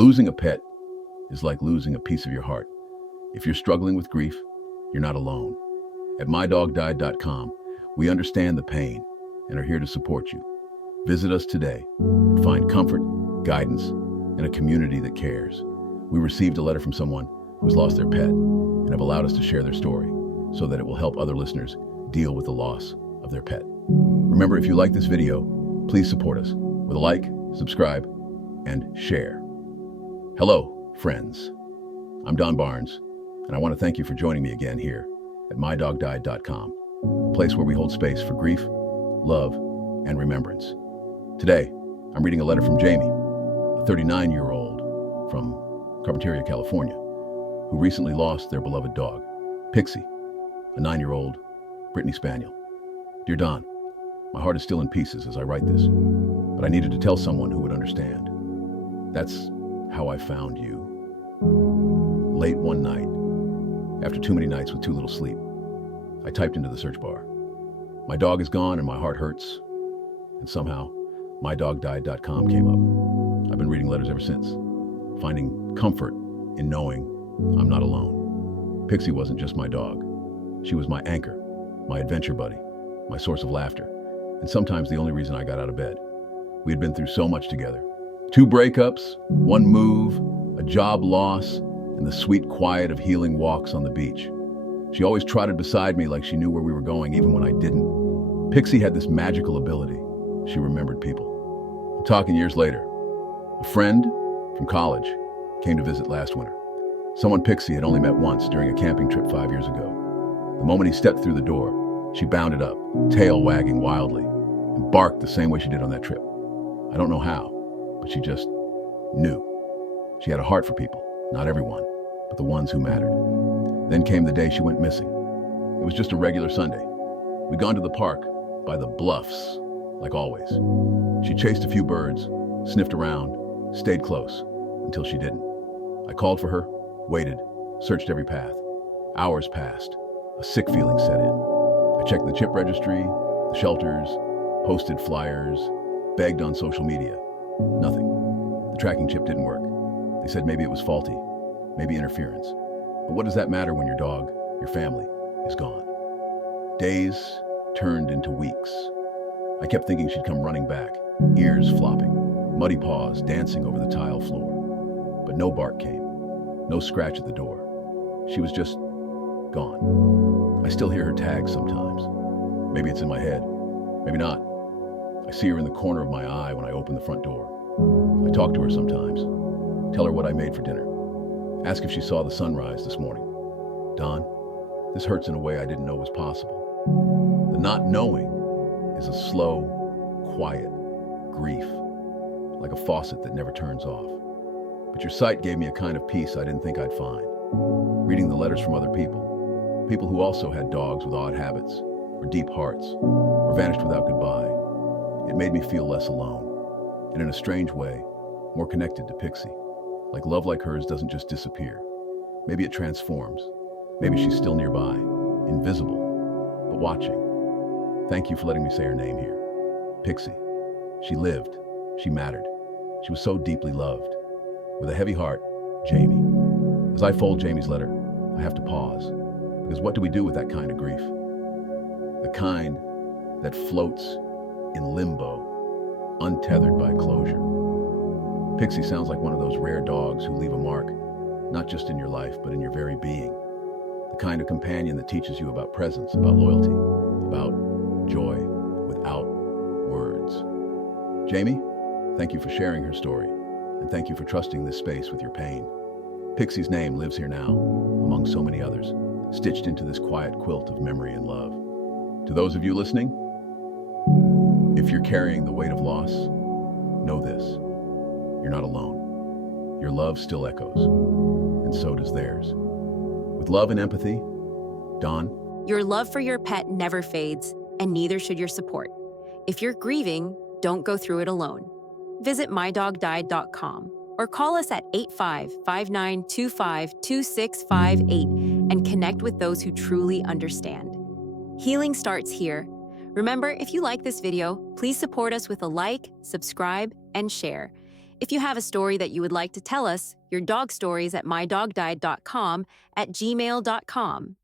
Losing a pet is like losing a piece of your heart. If you're struggling with grief, you're not alone. At mydogdied.com, we understand the pain and are here to support you. Visit us today and find comfort, guidance, and a community that cares. We received a letter from someone who's lost their pet and have allowed us to share their story so that it will help other listeners deal with the loss of their pet. Remember, if you like this video, please support us with a like, subscribe, and share. Hello, friends. I'm Don Barnes, and I want to thank you for joining me again here at mydogdied.com, a place where we hold space for grief, love, and remembrance. Today, I'm reading a letter from Jamie, a 39-year-old from Carpinteria, California, who recently lost their beloved dog, Pixie, a 9-year-old Brittany Spaniel. Dear Don, my heart is still in pieces as I write this, but I needed to tell someone who would understand. That's how I found you. Late one night, after too many nights with too little sleep, I typed into the search bar, "My dog is gone and my heart hurts," and somehow mydogdied.com came up. I've been reading letters ever since, finding comfort in knowing I'm not alone. Pixie wasn't just my dog. She was my anchor, my adventure buddy, my source of laughter, and sometimes the only reason I got out of bed. We had been through so much together. 2 breakups, 1 move, a job loss, and the sweet quiet of healing walks on the beach. She always trotted beside me like she knew where we were going even when I didn't. Pixie had this magical ability. She remembered people. I'm talking years later. A friend from college came to visit last winter. Someone Pixie had only met once during a camping trip 5 years ago. The moment he stepped through the door, she bounded up, tail wagging wildly, and barked the same way she did on that trip. I don't know how, but she just knew. She had a heart for people, not everyone, but the ones who mattered. Then came the day she went missing. It was just a regular Sunday. We'd gone to the park by the bluffs, like always. She chased a few birds, sniffed around, stayed close, until she didn't. I called for her, waited, searched every path. Hours passed. A sick feeling set in. I checked the chip registry, the shelters, posted flyers, begged on social media. Nothing. The tracking chip didn't work. They said maybe it was faulty, maybe interference. But what does that matter when your dog, your family, is gone? Days turned into weeks. I kept thinking she'd come running back, ears flopping, muddy paws dancing over the tile floor. But no bark came, no scratch at the door. She was just gone. I still hear her tag sometimes. Maybe it's in my head, maybe not. I see her in the corner of my eye when I open the front door. I talk to her sometimes, tell her what I made for dinner, ask if she saw the sunrise this morning. Don, this hurts in a way I didn't know was possible. The not knowing is a slow, quiet grief, like a faucet that never turns off. But your site gave me a kind of peace I didn't think I'd find. Reading the letters from other people, people who also had dogs with odd habits, or deep hearts, or vanished without goodbye, it made me feel less alone, and in a strange way, more connected to Pixie. Like love like hers doesn't just disappear. Maybe it transforms. Maybe she's still nearby, invisible, but watching. Thank you for letting me say her name here. Pixie. She lived. She mattered. She was so deeply loved. With a heavy heart, Jamie. As I fold Jamie's letter, I have to pause, because what do we do with that kind of grief? The kind that floats in limbo, untethered by closure. Pixie sounds like one of those rare dogs who leave a mark, not just in your life, but in your very being. The kind of companion that teaches you about presence, about loyalty, about joy without words. Jamie, thank you for sharing her story, and thank you for trusting this space with your pain. Pixie's name lives here now, among so many others, stitched into this quiet quilt of memory and love. To those of you listening, if you're carrying the weight of loss, know this: you're not alone. Your love still echoes, and so does theirs. With love and empathy, Don. Your love for your pet never fades, and neither should your support. If you're grieving, don't go through it alone. Visit mydogdied.com or call us at 85-5925-2658 and connect with those who truly understand. Healing starts here. Remember, if you like this video, please support us with a like, subscribe, and share. If you have a story that you would like to tell us, your dog stories at mydogdied.com at gmail.com.